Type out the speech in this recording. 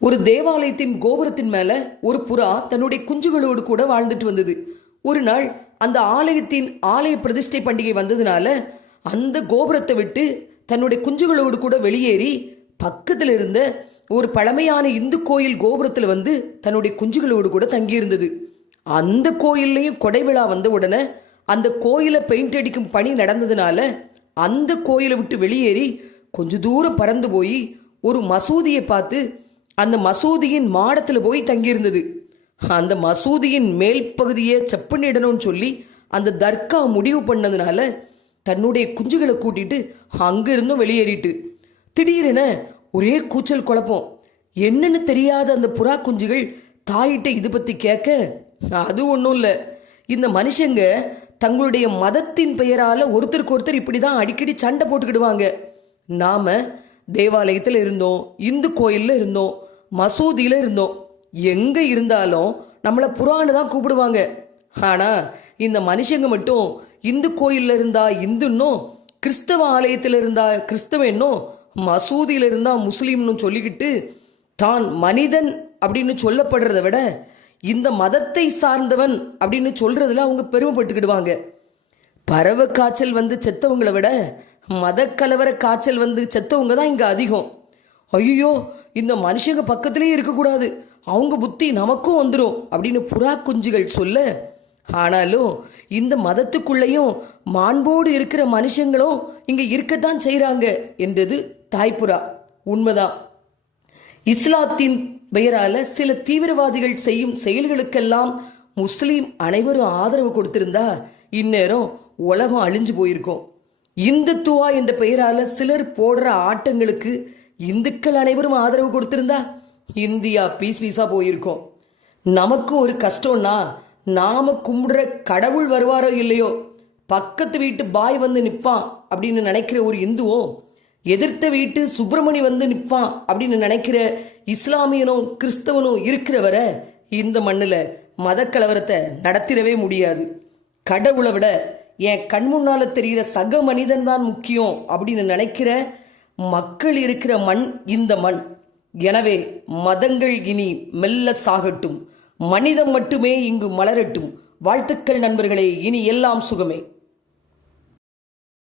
ஒரு தேவாலயத்தின் கோபுரத்தின் மேல ஒரு புறா தன்னுடைய குஞ்சுகளோடு கூட வாழ்ந்துட்டு வந்தது. ஒரு நாள் அந்த ஆலயத்தின் ஆலய பிரதிஷ்டை பண்டிகை வந்ததுனால அந்த கோபுரத்தை விட்டு தன்னுடைய குஞ்சுகளோடு கூட வெளியேறி பக்கத்தில் இருந்த ஒரு பழமையான இந்து கோயில் கோபுரத்தில் வந்து தன்னுடைய குஞ்சுகளோடு கூட தங்கியிருந்தது. அந்த கோயில்லையும் கொடை விழா வந்த உடனே அந்த கோயிலை பெயிண்ட் அடிக்கும் பணி நடந்ததுனால அந்த கோயிலை விட்டு வெளியேறி கொஞ்ச தூரம் பறந்து போய் ஒரு மசூதியை பார்த்து அந்த மசூதியின் மாடத்தில் போய் தங்கியிருந்தது. அந்த மசூதியின் மேல் பகுதியை செப்பனிடணும்னு சொல்லி அந்த தர்கா முடிவு பண்ணதுனால தன்னுடைய குஞ்சுகளை கூட்டிட்டு அங்கிருந்தும் வெளியேறிட்டு திடீரென ஒரே கூச்சல் குழப்பம். என்னன்னு தெரியாத அந்த புறா குஞ்சுகள் தாயிட்ட இது பற்றி கேட்க, அது ஒன்றும் இல்லை, இந்த மனுஷங்க தங்களுடைய மதத்தின் பெயரால் ஒருத்தருக்கு ஒருத்தர் இப்படி தான் அடிக்கடி சண்டை போட்டுக்கிடுவாங்க. நாம் தேவாலயத்தில் இருந்தோம், இந்து கோயிலில் இருந்தோம், மசூதியில் இருந்தோம், எங்கே இருந்தாலும் நம்மளை புறான்னு தான் கூப்பிடுவாங்க. ஆனால் இந்த மனுஷங்க மட்டும் இந்து கோயிலில் இருந்தா இந்துன்னும், கிறிஸ்தவ ஆலயத்தில் இருந்தா கிறிஸ்தவன்னும், மசூதியில் இருந்தா முஸ்லீம்னு சொல்லிக்கிட்டு தான் மனிதன் அப்படின்னு சொல்லப்படுறத விட இந்த மதத்தை சார்ந்தவன் அப்படின்னு சொல்றதுல அவங்க பெருமைப்பட்டுக்கிடுவாங்க. பறவை காய்ச்சல் வந்து செத்தவங்களை விட மத கலவர காய்ச்சல் வந்து செத்தவங்க தான் இங்கே அதிகம். ஐயோ, இந்த மனுஷங்க பக்கத்திலே இருக்கக்கூடாது, அவங்க புத்தி நமக்கும் வந்துடும் அப்படின்னு புறா குஞ்சுகள் சொல்ல, ஆனாலும் இந்த மதத்துக்குள்ளேயும் மாண்போடு இருக்கிற மனுஷங்களும் இங்கே இருக்கத்தான் செய்கிறாங்க என்றது தாய்ப்புறா. உண்மைதான். இஸ்லாத்தின் பெயரால சில தீவிரவாதிகள் செய்யும் செயல்களுக்கெல்லாம் முஸ்லீம் அனைவரும் ஆதரவு கொடுத்திருந்தா இந்நேரம் உலகம் அழிஞ்சு போயிருக்கும். இந்துத்துவா என்ற பெயரால சிலர் போடுற ஆட்டங்களுக்கு இந்துக்கள் அனைவரும் ஆதரவு கொடுத்திருந்தா இந்தியா பீஸா போயிருக்கும். நமக்கு ஒரு கஷ்டம்னா நாம கும்பிடுற கடவுள் வருவாரோ இல்லையோ, பக்கத்து வீட்டு பாய் வந்து நிற்பான் அப்படின்னு நினைக்கிற ஒரு இந்துவும், எதிர்த்த வீட்டு சுப்பிரமணி வந்து நிற்பான் அப்படின்னு நினைக்கிற இஸ்லாமியனும் கிறிஸ்தவனும் இருக்கிறவரை இந்த மண்ணில் மத கலவரத்தை நடத்திடவே முடியாது. கடவுளை விட என் கண் முன்னால் தெரிகிற சக மனிதன் தான் முக்கியம் அப்படின்னு நினைக்கிற மக்கள் இருக்கிற மண் இந்த மண். எனவே மதங்கள் இனி மெல்ல சாகட்டும், மனிதம் மட்டுமே இங்கு மலரட்டும். வாழ்த்துக்கள் நண்பர்களே, இனி எல்லாம் சுகமே.